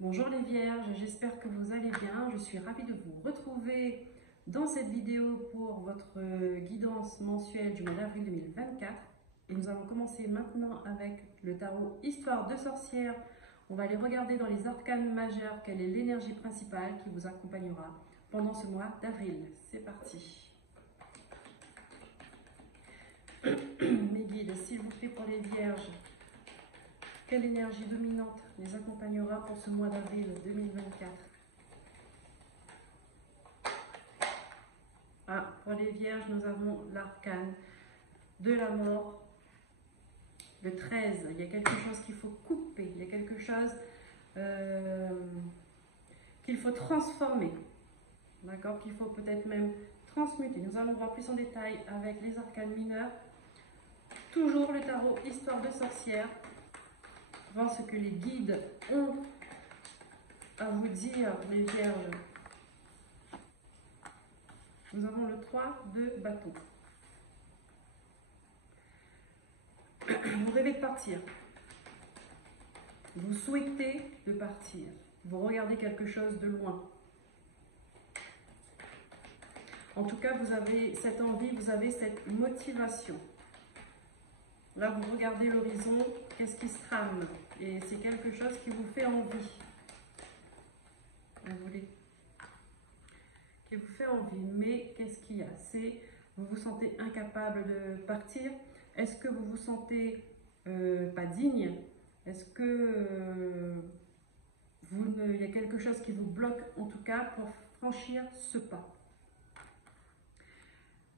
Bonjour les Vierges, j'espère que vous allez bien. Je suis ravie de vous retrouver dans cette vidéo pour votre guidance mensuelle du mois d'avril 2024. Et nous allons commencer maintenant avec le tarot Histoire de sorcière. On va aller regarder dans les arcanes majeures quelle est l'énergie principale qui vous accompagnera pendant ce mois d'avril. C'est parti. Mes guides, s'il vous plaît, pour les Vierges, quelle énergie dominante les accompagnera pour ce mois d'avril 2024? Pour les Vierges, nous avons l'arcane de la mort, le 13. Il y a quelque chose qu'il faut couper, il y a quelque chose qu'il faut transformer, d'accord, qu'il faut peut-être même transmuter. Nous allons voir plus en détail avec les arcanes mineurs. Toujours le tarot Histoire de sorcière. Voir ce que les guides ont à vous dire, les Vierges. Nous avons le 3 de bâton. Vous rêvez de partir. Vous souhaitez de partir. Vous regardez quelque chose de loin. En tout cas, vous avez cette envie, vous avez cette motivation. Là, vous regardez l'horizon, qu'est-ce qui se trame? Et c'est quelque chose qui vous fait envie. Vous voulez? Qui vous fait envie. Mais qu'est-ce qu'il y a? C'est, vous vous sentez incapable de partir. Est-ce que vous vous sentez pas digne? Est-ce que il y a quelque chose qui vous bloque, en tout cas, pour franchir ce pas?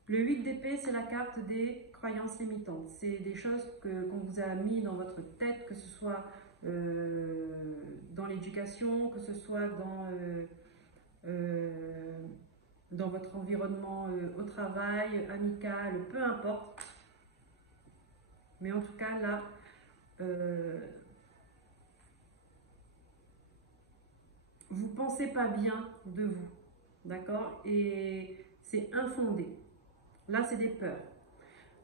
Le 8 d'épée, c'est la carte des croyances limitantes. C'est des choses qu'on vous a mis dans votre tête, que ce soit dans l'éducation, que ce soit dans votre environnement au travail, amical, peu importe. Mais en tout cas, là, vous ne pensez pas bien de vous, d'accord? Et c'est infondé. Là, c'est des peurs.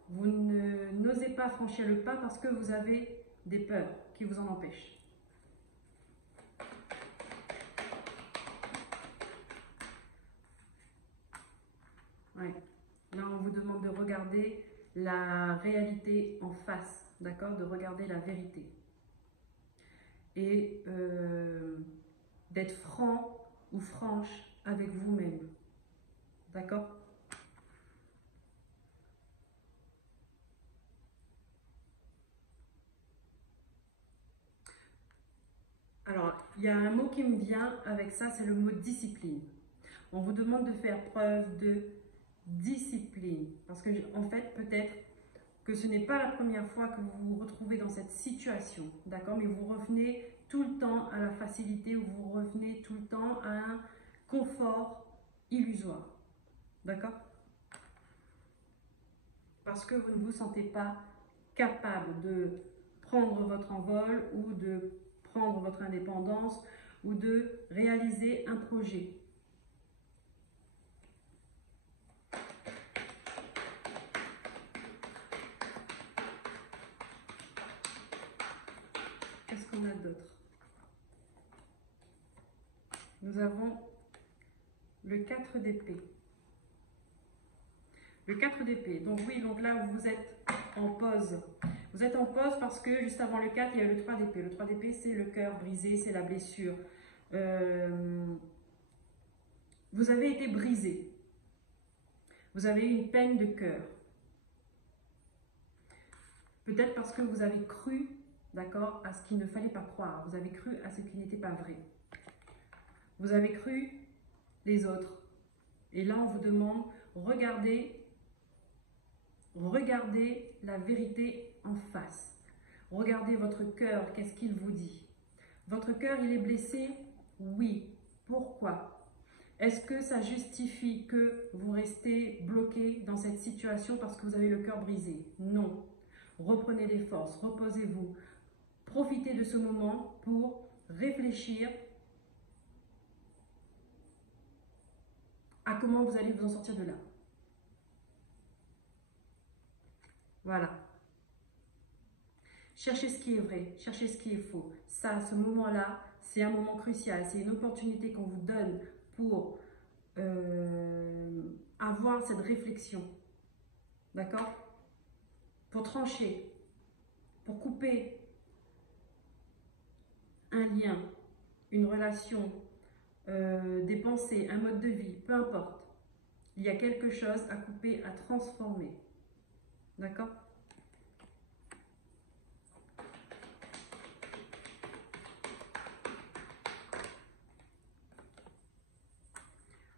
Vous n'osez pas franchir le pas parce que vous avez des peurs qui vous en empêchent. Ouais. Là, on vous demande de regarder la réalité en face, d'accord? De regarder la vérité. Et d'être franc ou franche avec vous-même, d'accord? Alors, il y a un mot qui me vient avec ça, c'est le mot discipline. On vous demande de faire preuve de discipline. Parce que, en fait, peut-être que ce n'est pas la première fois que vous vous retrouvez dans cette situation, d'accord? Mais vous revenez tout le temps à la facilité, ou vous revenez tout le temps à un confort illusoire, d'accord? Parce que vous ne vous sentez pas capable de prendre votre envol ou de prendre votre indépendance ou de réaliser un projet. Qu'est-ce qu'on a d'autre? Nous avons le 4 d'épée. Le 4 d'épée. Donc oui, donc là, vous êtes en pause. Vous êtes en pause parce que juste avant le 4, il y a le 3 d'épée. Le 3 d'épée, c'est le cœur brisé, c'est la blessure. Vous avez été brisé. Vous avez eu une peine de cœur. Peut-être parce que vous avez cru, d'accord, à ce qu'il ne fallait pas croire. Vous avez cru à ce qui n'était pas vrai. Vous avez cru les autres. Et là, on vous demande, regardez la vérité en face. Regardez votre cœur, qu'est-ce qu'il vous dit? Votre cœur, il est blessé? Oui. Pourquoi? Est-ce que ça justifie que vous restez bloqué dans cette situation parce que vous avez le cœur brisé? Non. Reprenez des forces, reposez-vous. Profitez de ce moment pour réfléchir à comment vous allez vous en sortir de là. Voilà. Cherchez ce qui est vrai, cherchez ce qui est faux. Ça, à ce moment-là, c'est un moment crucial, c'est une opportunité qu'on vous donne pour avoir cette réflexion, d'accord? Pour trancher, pour couper un lien, une relation, des pensées, un mode de vie, peu importe. Il y a quelque chose à couper, à transformer, d'accord?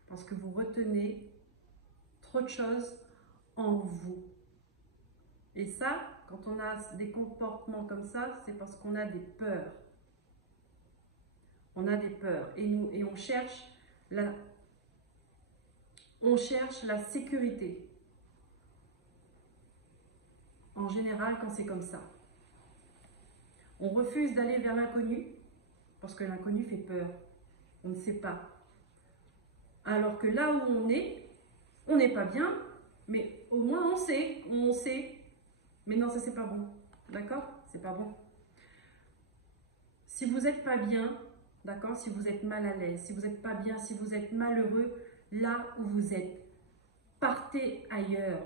Parce que vous retenez trop de choses en vous. Et ça, quand on a des comportements comme ça, c'est parce qu'on a des peurs. On a des peurs. Et on cherche la sécurité. En général, quand c'est comme ça. On refuse d'aller vers l'inconnu parce que l'inconnu fait peur. On ne sait pas. Alors que là où on n'est pas bien, mais au moins on sait. Mais non, ça c'est pas bon. D'accord? C'est pas bon. Si vous n'êtes pas bien, d'accord? Si vous êtes mal à l'aise, si vous n'êtes pas bien, si vous êtes malheureux, là où vous êtes, partez ailleurs.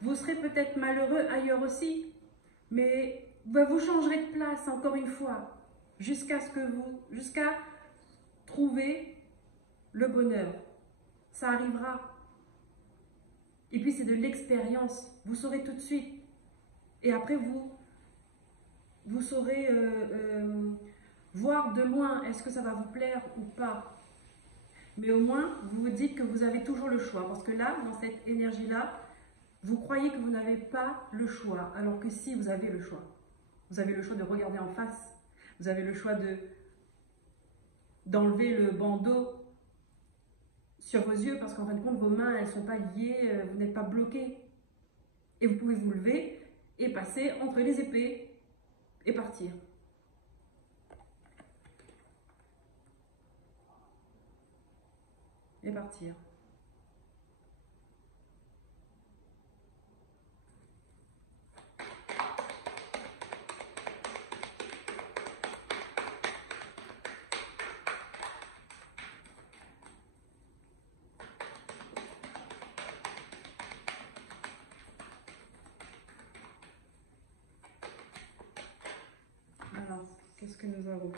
Vous serez peut-être malheureux ailleurs aussi, mais vous changerez de place encore une fois, jusqu'à trouver le bonheur. Ça arrivera. Et puis c'est de l'expérience. Vous saurez tout de suite. Et après vous saurez voir de loin, est-ce que ça va vous plaire ou pas. Mais au moins, vous vous dites que vous avez toujours le choix. Parce que là, dans cette énergie-là, vous croyez que vous n'avez pas le choix. Alors que si, vous avez le choix. Vous avez le choix de regarder en face. Vous avez le choix d'enlever le bandeau sur vos yeux. Parce qu'en fin de compte, vos mains, elles ne sont pas liées. Vous n'êtes pas bloqué. Et vous pouvez vous lever et passer entre les épées et partir. Et partir. Alors, qu'est-ce que nous avons?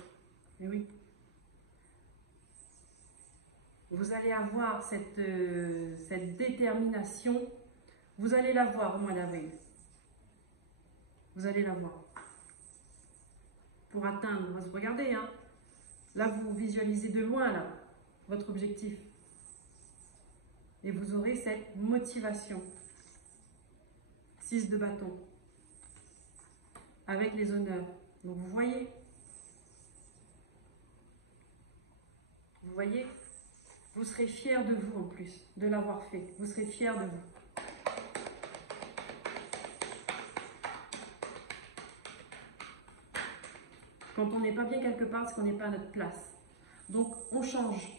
Eh oui. Vous allez avoir cette détermination. Vous allez la voir au mois d'avril. Vous allez la voir. Pour atteindre, regardez, hein. Là, vous visualisez de loin, là, votre objectif. Et vous aurez cette motivation. 6 de bâton. Avec les honneurs. Donc, vous voyez, vous serez fiers de vous en plus, de l'avoir fait. Vous serez fiers de vous. Quand on n'est pas bien quelque part, c'est qu'on n'est pas à notre place. Donc, on change.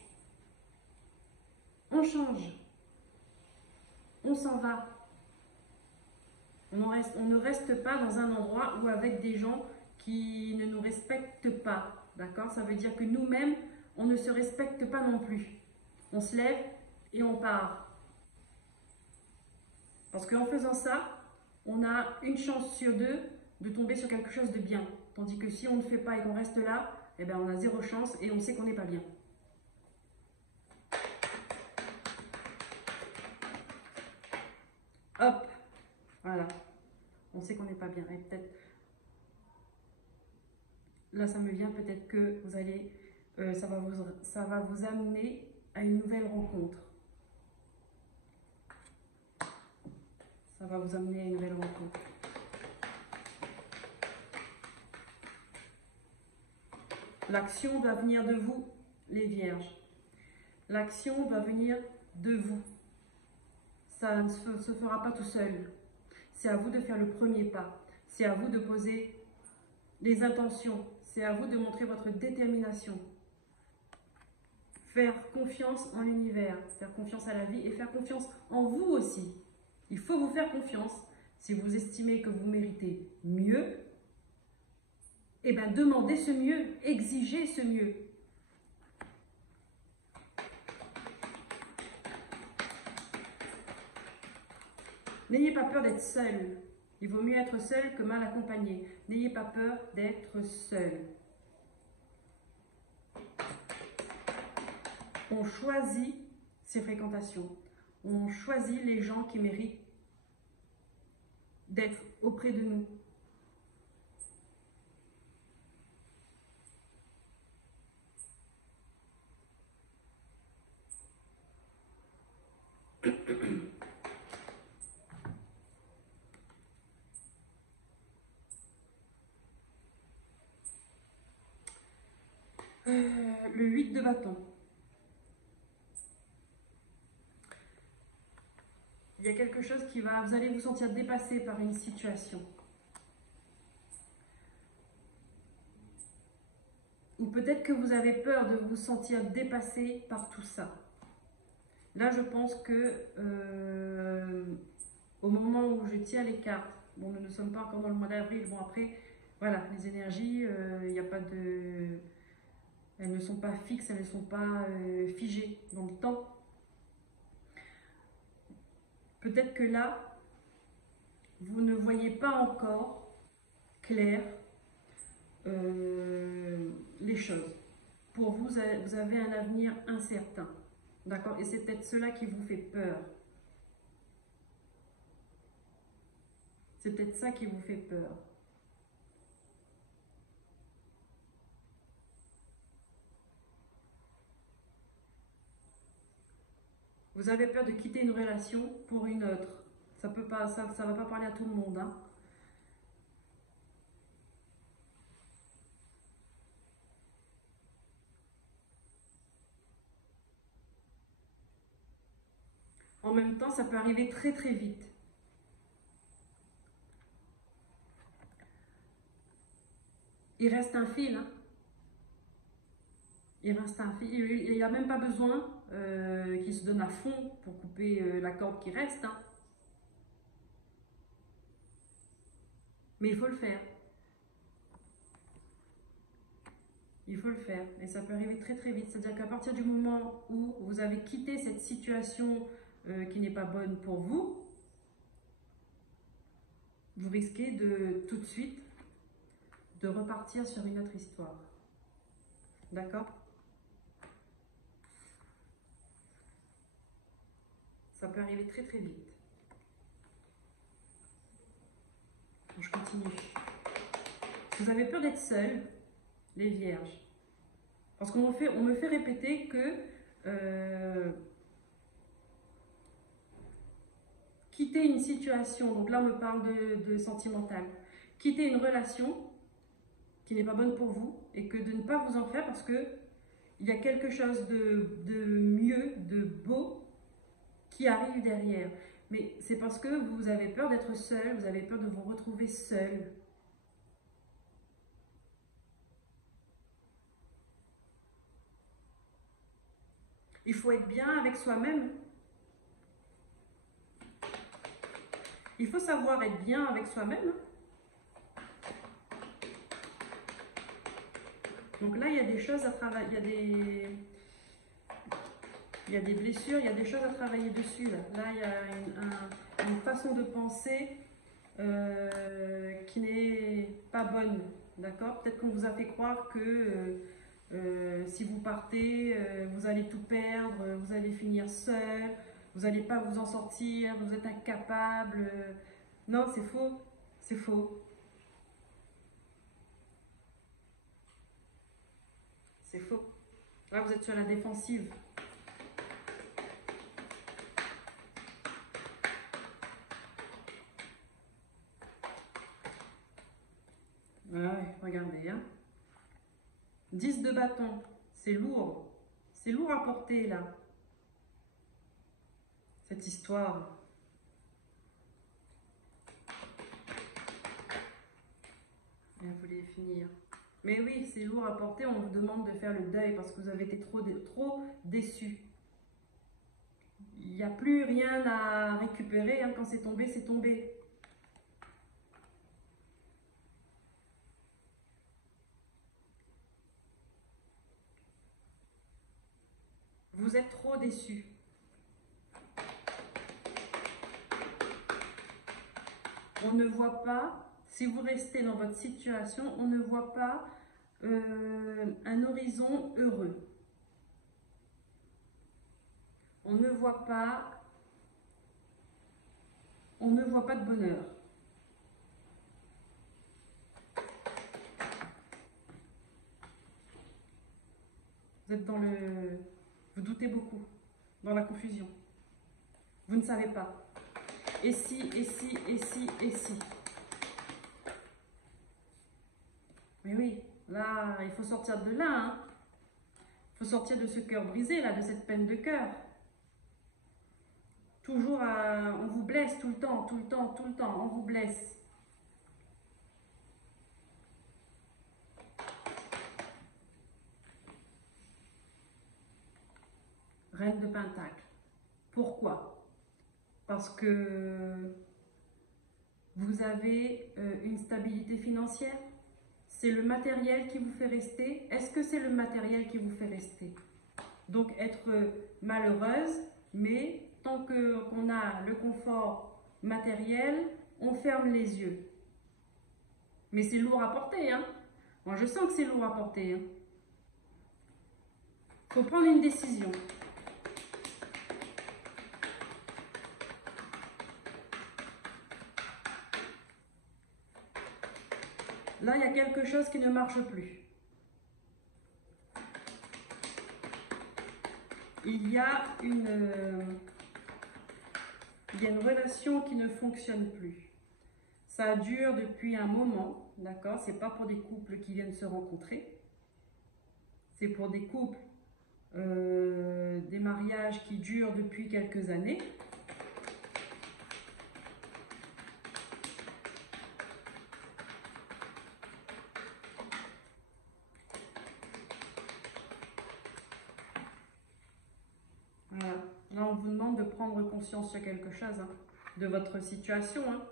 On change. On s'en va. On ne reste pas dans un endroit ou avec des gens qui ne nous respectent pas. D'accord? Ça veut dire que nous-mêmes, on ne se respecte pas non plus. On se lève et on part. Parce qu'en faisant ça, on a une chance sur 2 de tomber sur quelque chose de bien. Tandis que si on ne fait pas et qu'on reste là, eh bien on a 0 chance et on sait qu'on n'est pas bien. Hop, voilà. On sait qu'on n'est pas bien. Et peut-être, là ça me vient, peut-être que vous allez, ça va vous amener à une nouvelle rencontre. Ça va vous amener à une nouvelle rencontre. L'action doit venir de vous, les vierges. L'action doit venir de vous. Ça ne se fera pas tout seul. C'est à vous de faire le premier pas. C'est à vous de poser les intentions. C'est à vous de montrer votre détermination. Faire confiance en l'univers, faire confiance à la vie et faire confiance en vous aussi. Il faut vous faire confiance. Si vous estimez que vous méritez mieux, eh bien, demandez ce mieux, exigez ce mieux. N'ayez pas peur d'être seul. Il vaut mieux être seul que mal accompagné. N'ayez pas peur d'être seul. On choisit ses fréquentations. On choisit les gens qui méritent d'être auprès de nous. Le 8 de bâton. Il y a quelque chose qui va... Vous allez vous sentir dépassé par une situation. Ou peut-être que vous avez peur de vous sentir dépassé par tout ça. Là, je pense que au moment où je tire les cartes, bon, nous ne sommes pas encore dans le mois d'avril, bon après, voilà, les énergies, il n'y a pas de... Elles ne sont pas fixes, elles ne sont pas figées dans le temps. Peut-être que là, vous ne voyez pas encore clair les choses. Pour vous, vous avez un avenir incertain. D'accord? Et c'est peut-être cela qui vous fait peur. C'est peut-être ça qui vous fait peur. Vous avez peur de quitter une relation pour une autre. Ça peut pas, ça va pas parler à tout le monde, hein. En même temps, ça peut arriver très très vite. Il reste un fil, hein. Il reste un fil. Il n'y a même pas besoin qu'il se donne à fond pour couper la corde qui reste, hein. Mais il faut le faire. Il faut le faire. Et ça peut arriver très très vite. C'est-à-dire qu'à partir du moment où vous avez quitté cette situation qui n'est pas bonne pour vous, vous risquez de tout de suite de repartir sur une autre histoire. D'accord? Ça peut arriver très très vite. Je continue. Vous avez peur d'être seul, les vierges. Parce qu'on me fait répéter que quitter une situation, donc là on me parle de sentimental, quitter une relation qui n'est pas bonne pour vous et que de ne pas vous en faire parce que il y a quelque chose de mieux, de beau qui arrive derrière. Mais c'est parce que vous avez peur d'être seul, vous avez peur de vous retrouver seul. Il faut être bien avec soi-même. Il faut savoir être bien avec soi-même. Donc là, il y a des choses à travailler, il y a des blessures, il y a des choses à travailler dessus. Là il y a une façon de penser qui n'est pas bonne. D'accord? Peut-être qu'on vous a fait croire que si vous partez, vous allez tout perdre, vous allez finir seul, vous n'allez pas vous en sortir, vous êtes incapable. Non, c'est faux. C'est faux. C'est faux. Là, vous êtes sur la défensive. Ouais, regardez, hein. 10 de bâton, c'est lourd. C'est lourd à porter, là. Cette histoire. Et vous voulez finir. Mais oui, c'est lourd à porter. On vous demande de faire le deuil parce que vous avez été trop déçus. Il n'y a plus rien à récupérer, hein. Quand c'est tombé, c'est tombé. Vous êtes trop déçu. On ne voit pas, si vous restez dans votre situation, on ne voit pas un horizon heureux. On ne voit pas de bonheur. Vous êtes dans le... Vous doutez beaucoup, dans la confusion. Vous ne savez pas. Et si, et si, et si, et si. Mais oui, là, il faut sortir de là. Hein. Il faut sortir de ce cœur brisé, là, de cette peine de cœur. Toujours, on vous blesse tout le temps, tout le temps, tout le temps, on vous blesse. Reine de Pentacle. Pourquoi? Parce que vous avez une stabilité financière. C'est le matériel qui vous fait rester. Est-ce que c'est le matériel qui vous fait rester? Donc être malheureuse, mais tant qu'on a le confort matériel, on ferme les yeux. Mais c'est lourd à porter, hein? Moi, je sens que c'est lourd à porter. Hein? Faut prendre une décision. Là, il y a quelque chose qui ne marche plus. Il y a une relation qui ne fonctionne plus. Ça dure depuis un moment, d'accord? C'est pas pour des couples qui viennent se rencontrer. C'est pour des couples, des mariages qui durent depuis quelques années. Voilà. Là, on vous demande de prendre conscience sur quelque chose, hein, de votre situation. Hein.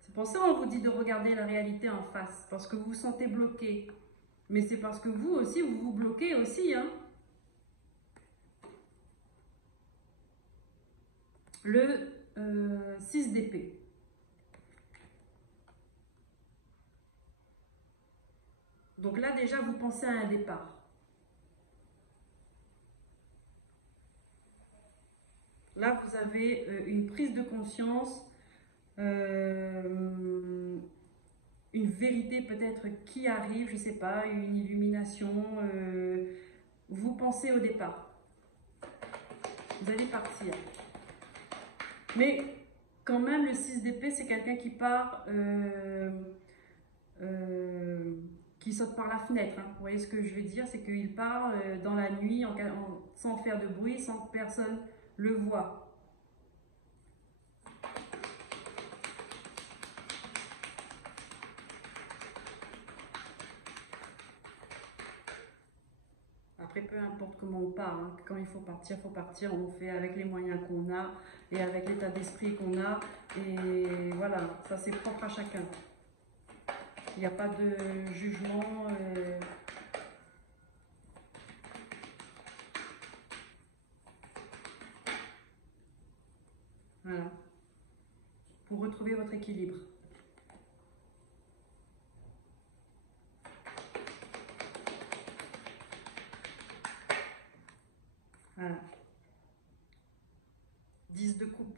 C'est pour ça qu'on vous dit de regarder la réalité en face, parce que vous vous sentez bloqué. Mais c'est parce que vous aussi, vous vous bloquez aussi. Hein. Le 6 d'épée. Donc là, déjà, vous pensez à un départ. Là, vous avez une prise de conscience, une vérité peut-être qui arrive, je ne sais pas, une illumination. Vous pensez au départ. Vous allez partir. Mais quand même, le 6 d'épée, c'est quelqu'un qui part, qui saute par la fenêtre. Hein. Vous voyez ce que je veux dire? C'est qu'il part dans la nuit sans faire de bruit, sans que personne le voit. Après, peu importe comment on part, hein. Quand il faut partir, on fait avec les moyens qu'on a et avec l'état d'esprit qu'on a. Et voilà, ça c'est propre à chacun. Il n'y a pas de jugement. Voilà. Pour retrouver votre équilibre. Voilà. 10 de coupe.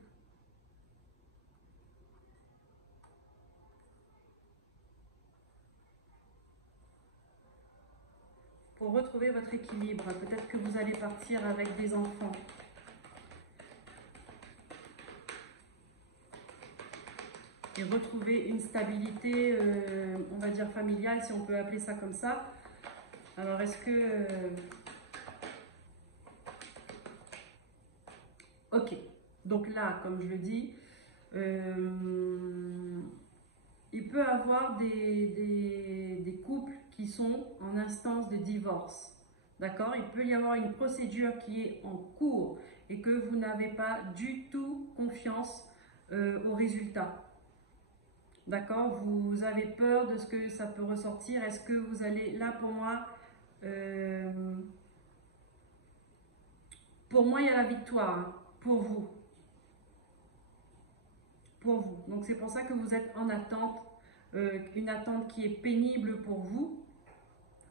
Pour retrouver votre équilibre, peut-être que vous allez partir avec des enfants. Et retrouver une stabilité, on va dire familiale, si on peut appeler ça comme ça. Alors, est-ce que... Ok, donc là, comme je le dis, il peut y avoir des couples qui sont en instance de divorce. D'accord? Il peut y avoir une procédure qui est en cours et que vous n'avez pas du tout confiance au résultat. D'accord? Vous avez peur de ce que ça peut ressortir. Est-ce que vous allez, là pour moi, Pour moi, il y a la victoire, hein, pour vous. Pour vous. Donc c'est pour ça que vous êtes en attente, une attente qui est pénible pour vous.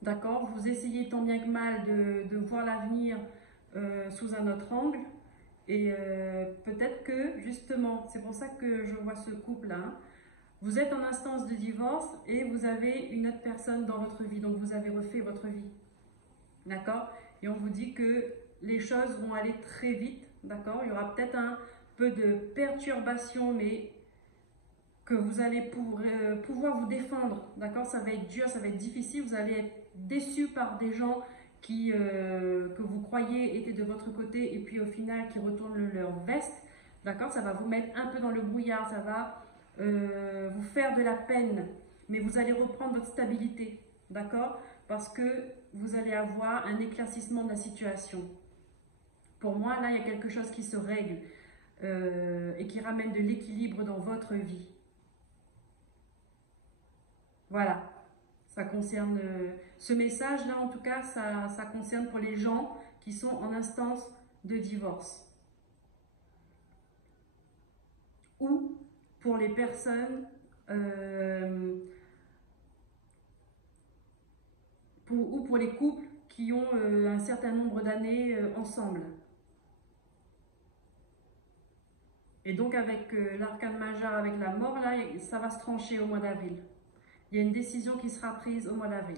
D'accord? Vous essayez tant bien que mal de voir l'avenir sous un autre angle. Et peut-être que, justement, c'est pour ça que je vois ce couple-là. Hein, vous êtes en instance de divorce et vous avez une autre personne dans votre vie. Donc vous avez refait votre vie. D'accord? Et on vous dit que les choses vont aller très vite. D'accord? Il y aura peut-être un peu de perturbation, mais que vous allez pouvoir vous défendre. D'accord? Ça va être dur, ça va être difficile. Vous allez être déçu par des gens que vous croyez étaient de votre côté et puis au final qui retournent leur veste. D'accord? Ça va vous mettre un peu dans le brouillard. Ça va vous faire de la peine. Mais vous allez reprendre votre stabilité. D'accord? Parce que vous allez avoir un éclaircissement de la situation. Pour moi, là, il y a quelque chose qui se règle et qui ramène de l'équilibre dans votre vie. Voilà, ça concerne ce message-là, en tout cas, ça concerne pour les gens qui sont en instance de divorce. Ou pour les personnes, ou pour les couples qui ont un certain nombre d'années ensemble. Et donc avec l'arcane majeur, avec la mort, là, ça va se trancher au mois d'avril. Il y a une décision qui sera prise au mois d'avril.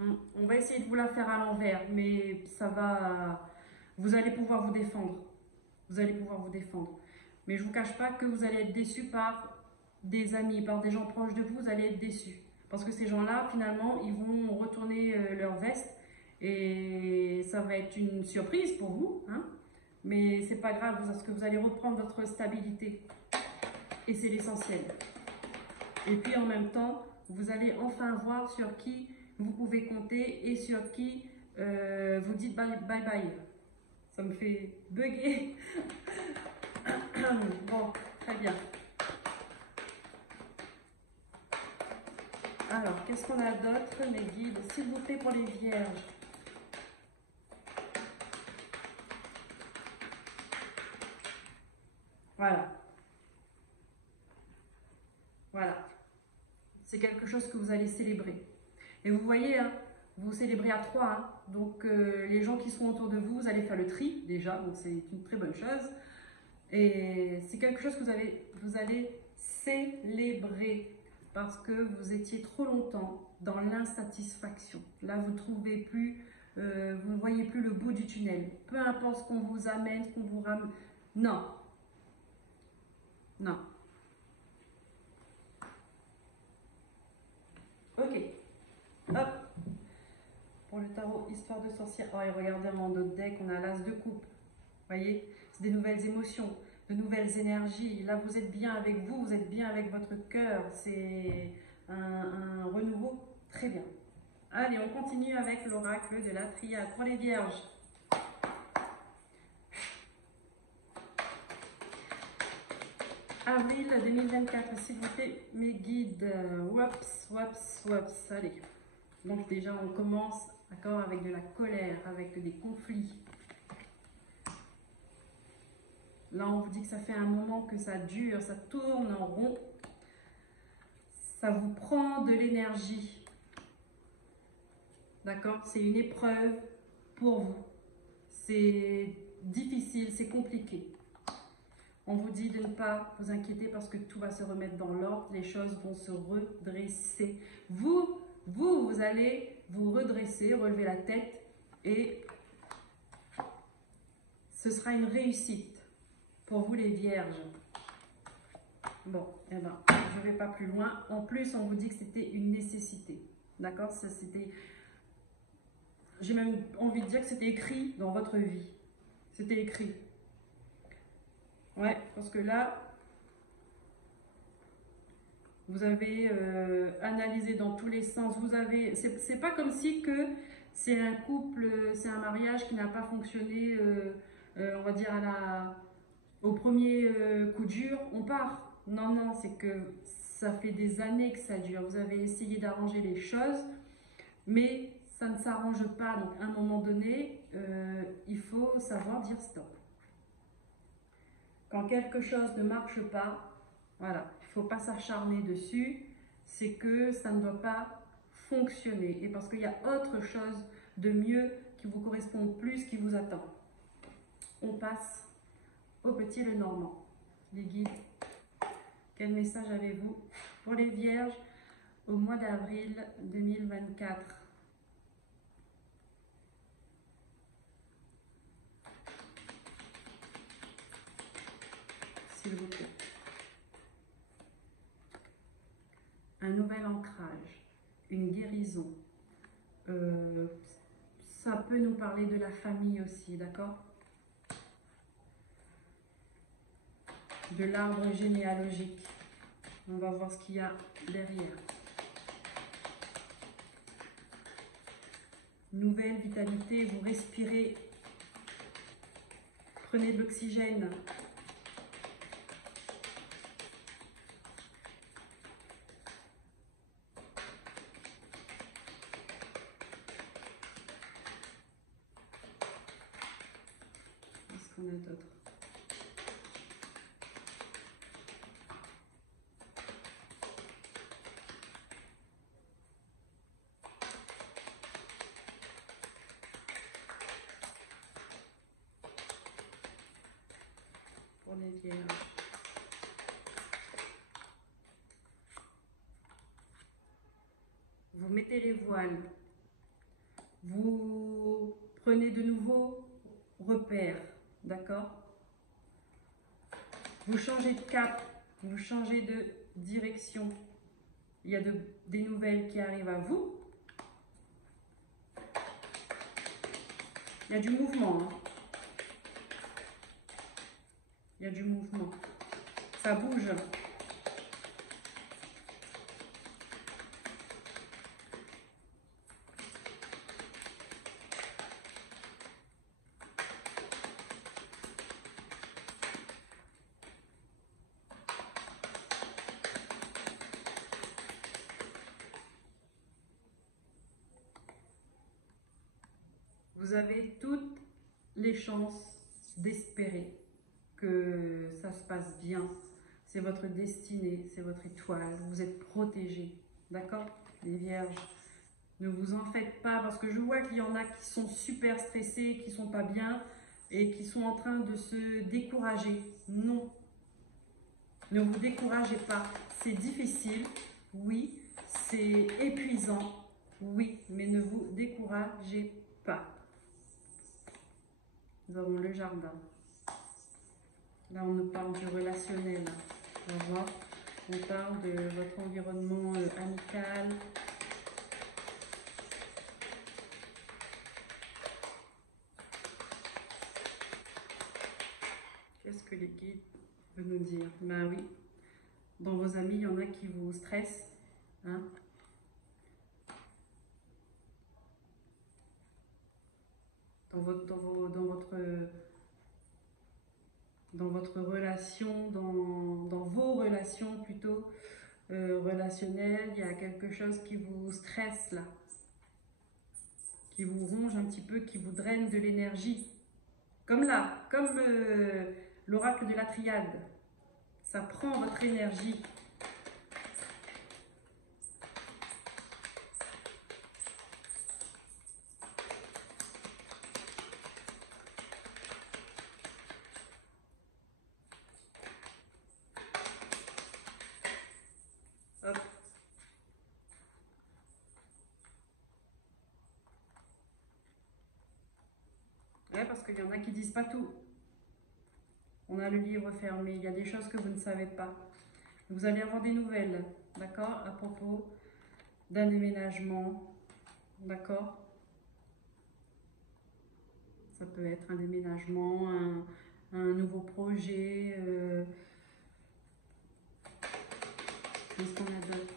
On va essayer de vous la faire à l'envers, mais ça va. Vous allez pouvoir vous défendre. Vous allez pouvoir vous défendre. Mais je ne vous cache pas que vous allez être déçus par des amis, par des gens proches de vous, vous allez être déçus. Parce que ces gens-là, finalement, ils vont retourner leur veste et ça va être une surprise pour vous. Hein, mais c'est pas grave, parce que vous allez reprendre votre stabilité. Et c'est l'essentiel. Et puis en même temps, vous allez enfin voir sur qui vous pouvez compter et sur qui vous dites bye bye. Ça me fait bugger. Bon, très bien. Alors, qu'est-ce qu'on a d'autre, mes guides? S'il vous plaît, pour les vierges. Voilà. Voilà. C'est quelque chose que vous allez célébrer. Et vous voyez, hein, vous célébrez à 3. Hein, donc, les gens qui seront autour de vous, vous allez faire le tri, déjà. Donc, c'est une très bonne chose. Et c'est quelque chose que vous allez célébrer. Parce que vous étiez trop longtemps dans l'insatisfaction. Là, vous trouvez plus, vous ne voyez plus le bout du tunnel. Peu importe ce qu'on vous amène, ce qu'on vous ramène. Non. Non. Ok. Hop. Pour le tarot Histoire de sorcière. Oh, et regardez en d'autres deck, on a l'as de coupe. Vous voyez, c'est des nouvelles émotions, de nouvelles énergies. Là, vous êtes bien avec vous, vous êtes bien avec votre cœur. C'est un renouveau très bien. Allez, on continue avec l'oracle de la triade pour les vierges. Avril 2024, s'il vous plaît, mes guides. Waps, waps, waps. Allez. Donc déjà, on commence, d'accord, avec de la colère, avec des conflits. Là, on vous dit que ça fait un moment que ça dure, ça tourne en rond. Ça vous prend de l'énergie. D'accord? C'est une épreuve pour vous. C'est difficile, c'est compliqué. On vous dit de ne pas vous inquiéter parce que tout va se remettre dans l'ordre. Les choses vont se redresser. Vous allez vous redresser, relever la tête et ce sera une réussite. Pour vous les vierges. Bon, eh ben, je ne vais pas plus loin. En plus, on vous dit que c'était une nécessité. D'accord? C'était. J'ai même envie de dire que c'était écrit dans votre vie. C'était écrit. Ouais, parce que là, vous avez analysé dans tous les sens. Vous avez. C'est pas comme si que c'est un couple, c'est un mariage qui n'a pas fonctionné, on va dire, au premier coup dur, on part. Non, non, c'est que ça fait des années que ça dure. Vous avez essayé d'arranger les choses, mais ça ne s'arrange pas. Donc, à un moment donné, il faut savoir dire stop. Quand quelque chose ne marche pas, voilà, il ne faut pas s'acharner dessus. C'est que ça ne doit pas fonctionner. Et parce qu'il y a autre chose de mieux qui vous correspond plus, qui vous attend. On passe au petit Lenormand. Les guides, quel message avez-vous pour les vierges au mois d'avril 2024? S'il vous plaît. Un nouvel ancrage, une guérison. Ça peut nous parler de la famille aussi, d'accord? De l'arbre généalogique. On va voir ce qu'il y a derrière. Nouvelle vitalité, vous respirez. Prenez de l'oxygène. Qu'est-ce qu'on a d'autre? Pour les vierges. Vous mettez les voiles. Vous prenez de nouveaux repères, d'accord? Vous changez de cap, vous changez de direction. Il y a des nouvelles qui arrivent à vous. Il y a du mouvement. Hein. Il y a du mouvement. Ça bouge. Vous avez toutes les chances d'espérer que ça se passe bien. C'est votre destinée, c'est votre étoile. Vous êtes protégés. D'accord, les vierges? Ne vous en faites pas parce que je vois qu'il y en a qui sont super stressés, qui sont pas bien et qui sont en train de se décourager. Non. Ne vous découragez pas. C'est difficile, oui. C'est épuisant, oui. Mais ne vous découragez pas. Nous avons le jardin. Là, on nous parle du relationnel. On va voir. On parle de votre environnement amical. Qu'est-ce que les guides veulent nous dire? Ben oui. Dans vos amis, il y en a qui vous stressent. Hein? Dans votre relation, dans vos relations plutôt relationnelles, il y a quelque chose qui vous stresse là, qui vous ronge un petit peu, qui vous draine de l'énergie. Comme là, comme l'oracle de la triade, ça prend votre énergie. Hop. Ouais, parce qu'il y en a qui disent pas tout. On a le livre fermé, il y a des choses que vous ne savez pas. Vous allez avoir des nouvelles, d'accord, à propos d'un déménagement, d'accord? Ça peut être un déménagement, un nouveau projet. Qu'est-ce qu'on a d'autre?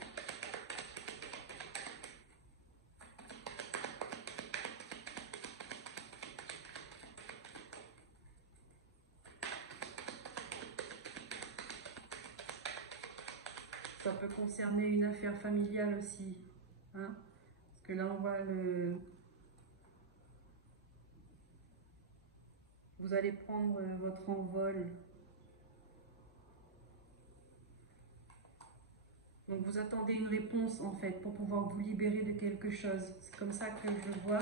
Ça peut concerner une affaire familiale aussi. Hein? Parce que là, on voit le... Vous allez prendre votre envol. Donc vous attendez une réponse en fait pour pouvoir vous libérer de quelque chose. C'est comme ça que je le vois.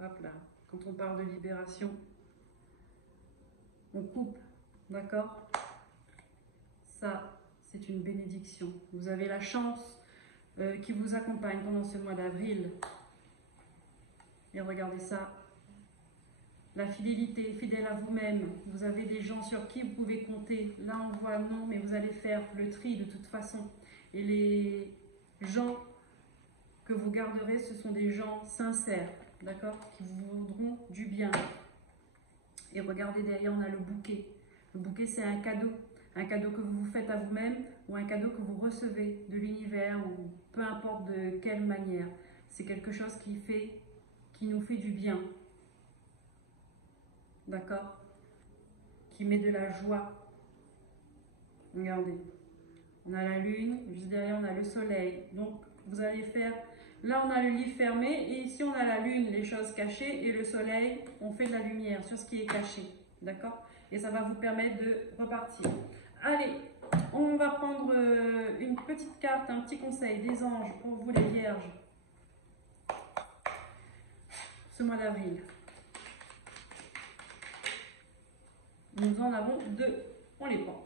Hop là, quand on parle de libération, on coupe, d'accord? Ça, c'est une bénédiction. Vous avez la chance qui vous accompagne pendant ce mois d'avril. Et regardez ça. La fidélité, fidèle à vous-même. Vous avez des gens sur qui vous pouvez compter. Là, on voit non, mais vous allez faire le tri de toute façon. Et les gens que vous garderez, ce sont des gens sincères, d'accord? Qui vous voudront du bien. Et regardez derrière, on a le bouquet. Le bouquet, c'est un cadeau. Un cadeau que vous vous faites à vous-même ou un cadeau que vous recevez de l'univers ou peu importe de quelle manière. C'est quelque chose qui nous fait du bien. D'accord? Qui met de la joie. Regardez. On a la lune, juste derrière on a le soleil. Donc vous allez faire... Là on a le lit fermé et ici on a la lune, les choses cachées, et le soleil, on fait de la lumière sur ce qui est caché. D'accord? Et ça va vous permettre de repartir. Allez, on va prendre une petite carte, un petit conseil des anges pour vous les vierges. Ce mois d'avril. Nous en avons deux. On les prend.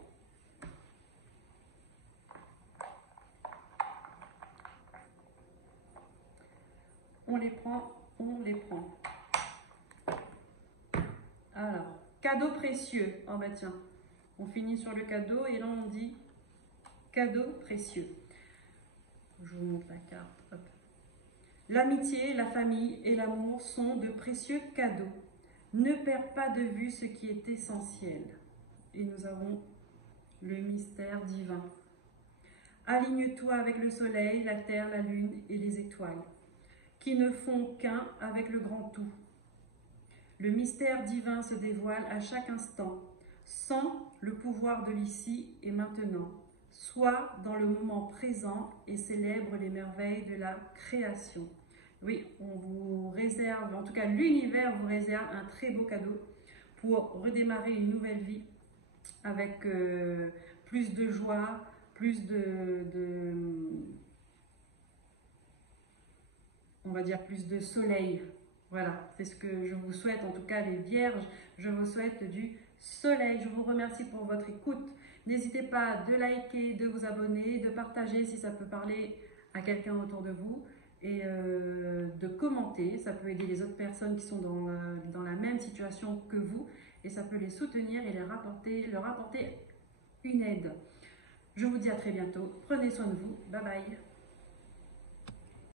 On les prend, on les prend. Alors, cadeau précieux. Oh bah tiens, on finit sur le cadeau et là on dit cadeau précieux. Je vous montre la carte. Hop. L'amitié, la famille et l'amour sont de précieux cadeaux. Ne perds pas de vue ce qui est essentiel. Et nous avons le mystère divin. Aligne-toi avec le soleil, la terre, la lune et les étoiles, qui ne font qu'un avec le grand tout. Le mystère divin se dévoile à chaque instant, sans le pouvoir de l'ici et maintenant. Sois dans le moment présent et célèbre les merveilles de la création. Oui, on vous réserve, en tout cas l'univers vous réserve un très beau cadeau pour redémarrer une nouvelle vie avec plus de joie, plus on va dire plus de soleil. Voilà, c'est ce que je vous souhaite, en tout cas les vierges, je vous souhaite du soleil. Je vous remercie pour votre écoute. N'hésitez pas de liker, de vous abonner, de partager si ça peut parler à quelqu'un autour de vous et de commenter. Ça peut aider les autres personnes qui sont dans la même situation que vous et ça peut les soutenir et leur apporter une aide. Je vous dis à très bientôt. Prenez soin de vous. Bye bye.